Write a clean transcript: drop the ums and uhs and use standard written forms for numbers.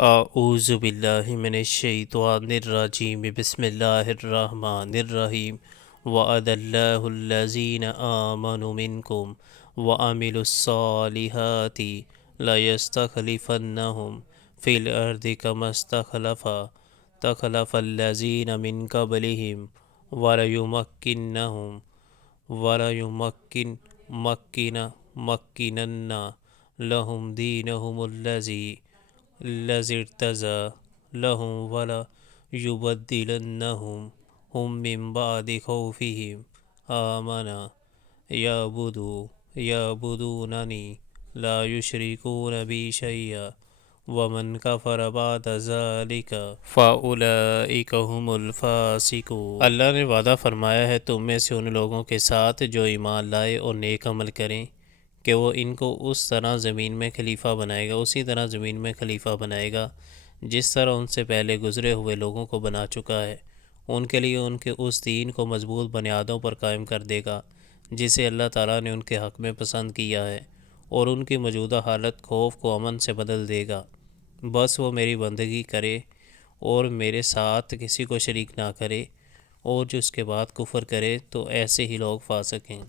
اعوذ باللہ من الشیطان الرجیم بسم اللہ الرحمن الرحیم وعد اللہ الذین آمنوا منکم وعملوا الصالحات لیستخلفنہم فی الارض کما تخلف الذین من قبلہم وليمكننهم مكنن لهم دينهم الذي ارتضى لهم وليبدلنهم هم من بعد خوفهم آمنا يعبدونني لا يشركون بي شيئا ومن كفر بعد ذلك فأولئك هم الفاسقون۔ اللہ نے وعدہ فرمایا ہے تم میں سے ان لوگوں کے ساتھ جو ایمان لائے اور نیک عمل کریں کہ وہ ان کو اس طرح زمین میں خلیفہ بنائے گا، اسی طرح زمین میں خلیفہ بنائے گا جس طرح ان سے پہلے گزرے ہوئے لوگوں کو بنا چکا ہے۔ ان کے لیے ان کے اس دین کو مضبوط بنیادوں پر قائم کر دے گا جسے اللہ تعالیٰ نے ان کے حق میں پسند کیا ہے، اور ان کی موجودہ حالت خوف کو امن سے بدل دے گا۔ بس وہ میری بندگی کرے اور میرے ساتھ کسی کو شریک نہ کرے، اور جو اس کے بعد کفر کرے تو ایسے ہی لوگ فاسق ہیں۔